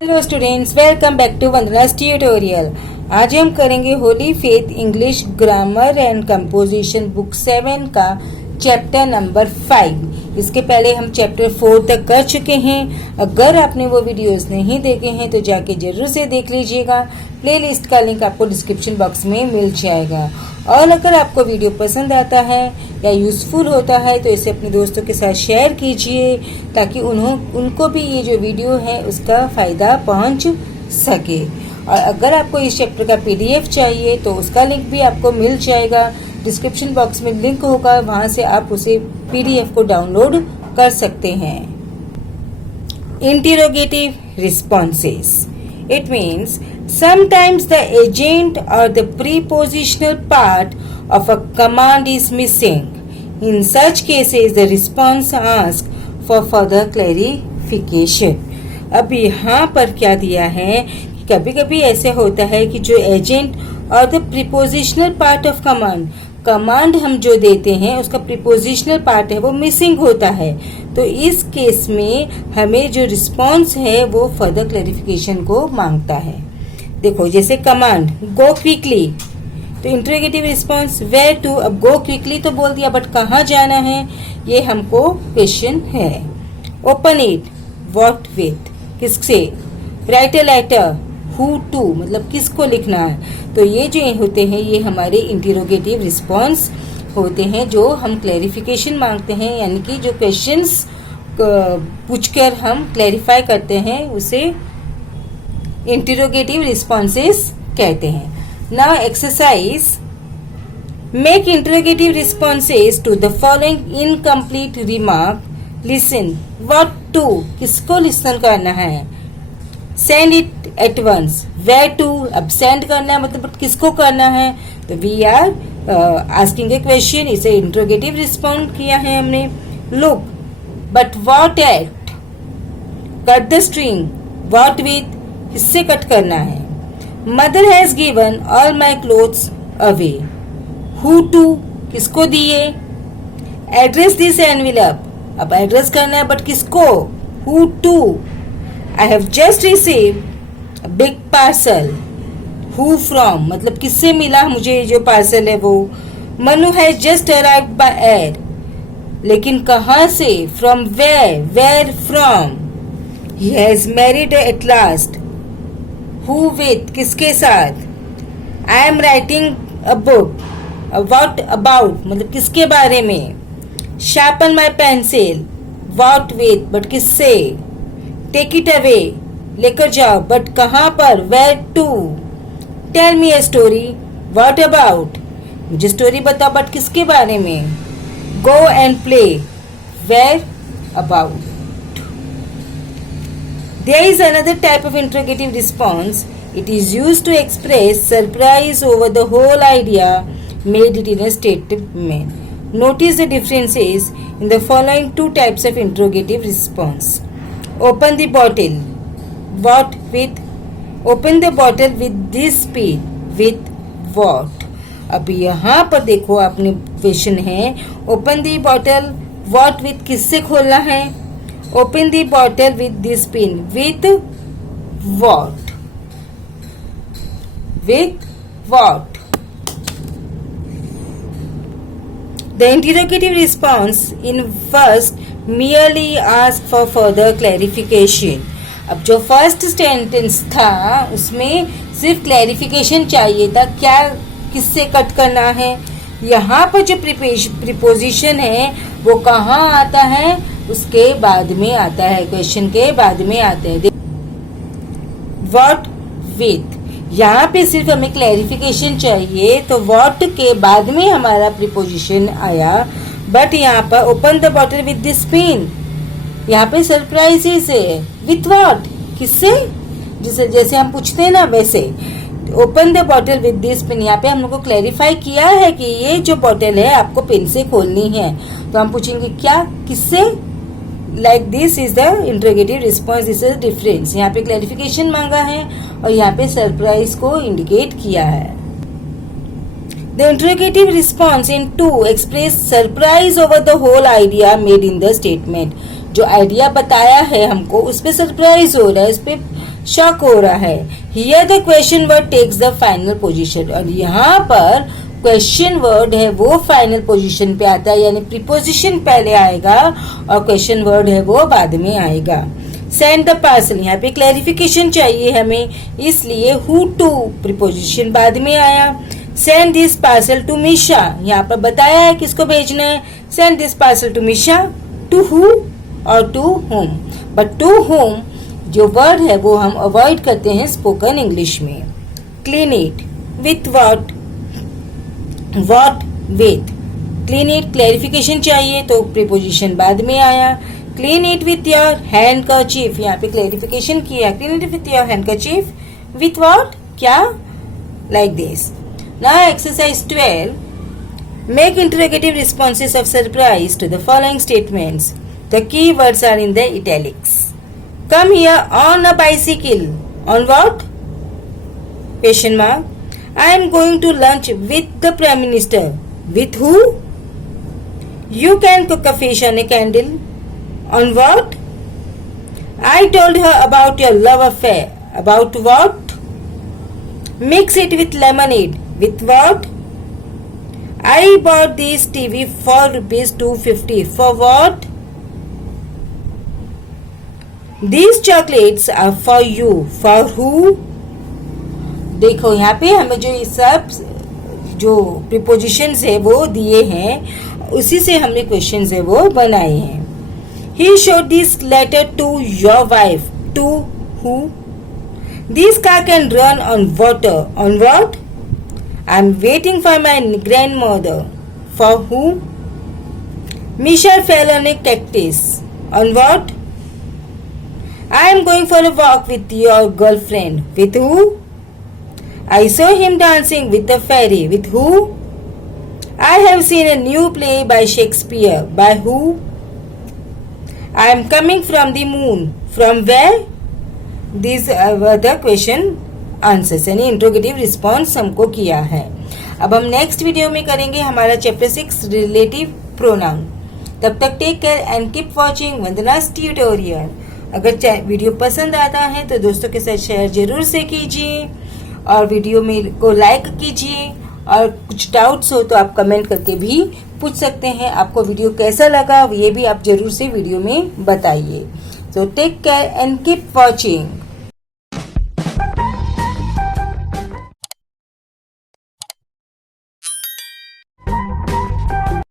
Hello students, welcome back to Vandana's tutorial. आज हम करेंगे holy faith English grammar and composition book 7 का chapter number 5। इसके पहले हम चैप्टर 4 तक कर चुके हैं। अगर आपने वो वीडियोस नहीं देखे हैं तो जाके जरूर से देख लीजिएगा। प्लेलिस्ट का लिंक आपको डिस्क्रिप्शन बॉक्स में मिल जाएगा। और अगर आपको वीडियो पसंद आता है या यूज़फुल होता है तो इसे अपने दोस्तों के साथ शेयर कीजिए ताकि उनको भी ये जो वीडियो है उसका फ़ायदा पहुंच सके। और अगर आपको इस चैप्टर का पीडीएफ चाहिए तो उसका लिंक भी आपको मिल जाएगा। डिस्क्रिप्शन बॉक्स में लिंक होगा, वहां से आप उसे पीडीएफ को डाउनलोड कर सकते हैं। Interrogative responses, it means sometimes the agent or the prepositional part of a command is missing. In such cases, the response asks for further clarification. अब यहाँ पर क्या दिया है कि कभी कभी ऐसे होता है कि जो एजेंट और the prepositional part of command हम जो देते हैं उसका प्रीपोजिशनल पार्ट है वो मिसिंग होता है। तो इस केस में हमें जो रिस्पॉन्स है वो फर्दर क्लैरिफिकेशन को मांगता है। देखो, जैसे कमांड गो क्विकली, तो इंटरोगेटिव रिस्पॉन्स वेयर टू। अब गो क्विकली तो बोल दिया, बट कहाँ जाना है ये हमको क्वेश्चन है। ओपन इट, व्हाट विथ, किससे। Write a letter, who to, मतलब किसको लिखना है। तो ये जो होते हैं ये हमारे इंटरोगेटिव रिस्पॉन्स होते हैं जो हम क्लैरिफिकेशन मांगते हैं, यानी कि जो क्वेश्चंस पूछकर हम क्लैरिफाई करते हैं उसे इंटरोगेटिव रिस्पॉन्सेस कहते हैं। Now exercise, make interrogative responses to the following incomplete remark. Listen, what to, किसको लिसन करना है। Send it at once, where to, अब सेंड करना है मतलब किसको करना है। तो we are asking a question, इसे इंटरोगेटिव रिस्पॉन्ड किया है हमने। Look, but what at, cut the string, what with, किससे कट करना है। Mother has given all my clothes away, who to, किसको दिए। एड्रेस दिस एनवेलप, अब एड्रेस करना है बट किसको, who to. I have just receive big parcel, who from, मतलब किससे मिला मुझे जो पार्सल है वो। Manu has just arrived by air, लेकिन कहाँ से, from where, where from. He has married at last, who with, किसके साथ। I am writing a book, what about, मतलब किसके बारे में। Sharpen my pencil, what with, but किससे। टेक इट अवे, लेकर जाओ, बट कहाँ पर, where to. Tell me a story, what about, मुझे स्टोरी बताओ बट किसके बारे में। Go and play, where about. There is another type of interrogative response. It is used to express surprise over the whole idea made it in a statement. Notice the differences in the following two types of interrogative response. Open the bottle. What with? Open the bottle with this speed. With what? अब यहाँ पर देखो आपने question है open the bottle, what with, किससे खोलना है। Open the bottle with this pin. With what? With what? The interrogative response in first merely asks for further clarification. अब जो फर्स्ट सेंटेंस था उसमें सिर्फ क्लैरिफिकेशन चाहिए था, क्या किससे कट करना है। यहाँ पर जो प्रीपोजिशन है वो कहाँ आता है, उसके बाद में आता है, क्वेश्चन के बाद में आता है। व्हाट विथ, यहाँ पे सिर्फ हमें क्लैरिफिकेशन चाहिए तो व्हाट के बाद में हमारा प्रीपोजिशन आया। बट यहाँ पर open the bottle with this pin, यहाँ पे सरप्राइजेस है। विथ व्हाट, किससे, जैसे हम पूछते हैं ना वैसे। Open the bottle with this pin, यहाँ पे हम लोग को क्लैरिफाई किया है कि ये जो बॉटल है आपको पिन से खोलनी है। तो हम पूछेंगे क्या, किससे। Like this is the interrogative response, this is difference. यहाँ पे क्लैरिफिकेशन मांगा है और यहाँ पे सरप्राइज को इंडिकेट किया है। The interrogative response in to express surprise over the whole idea made in the statement. जो आइडिया बताया है हमको उस पर सरप्राइज हो रहा है, उस पर शक हो रहा है। Here the question word takes the final position, और यहाँ पर क्वेश्चन वर्ड है वो फाइनल पोजीशन पे आता है, यानी प्रीपोजिशन पहले आएगा और क्वेश्चन वर्ड है वो बाद में आएगा। सेंड द पार्सल, यहाँ पे क्लैरिफिकेशन चाहिए हमें, इसलिए हु टू प्रीपोजिशन बाद में आया। Send this parcel to Misha, यहाँ पर बताया है किसको भेजना है। Send this parcel to Misha, to who और to whom, but to whom जो वर्ड है वो हम अवॉइड करते हैं स्पोकन इंग्लिश में। Clean it with what, what with. Clean it clarification चाहिए तो प्रीपोजिशन बाद में आया। Clean it with your handkerchief, यहाँ पे क्लैरिफिकेशन किया। Clean it with your handkerchief, with what, क्या, like this. Now exercise 12, make interrogative responses of surprise to the following statements. The key words are in the italics. Come here on a bicycle. On what? Question mark. I am going to lunch with the Prime Minister. With who? You can cook a fish on a candle. On what? I told her about your love affair. About what? Mix it with lemonade. With what? I bought this TV for rupees 250. For what? These chocolates are for you. For who? देखो यहाँ पे हमें जो ये सब जो prepositions है वो दिए हैं, उसी से हमने क्वेश्चंस है वो बनाए हैं। He showed this letter to your wife. To who? This car can run on water. On what? I'm waiting for my grandmother. For who? Misha fell on a cactus. On what? I am going for a walk with your girlfriend. With who? I saw him dancing with the fairy. With who? I have seen a new play by Shakespeare. By who? I am coming from the moon. From where? These were the question answers, यानी interrogative response हमको किया है। अब हम next video में करेंगे हमारा chapter 6 relative pronoun. तब तक take care and keep watching Vandana's tutorial. अगर वीडियो पसंद आता है तो दोस्तों के साथ शेयर जरूर से कीजिए और वीडियो में को लाइक कीजिए, और कुछ डाउट्स हो तो आप कमेंट करके भी पूछ सकते हैं। आपको वीडियो कैसा लगा ये भी आप जरूर से वीडियो में बताइए। So take care and keep watching.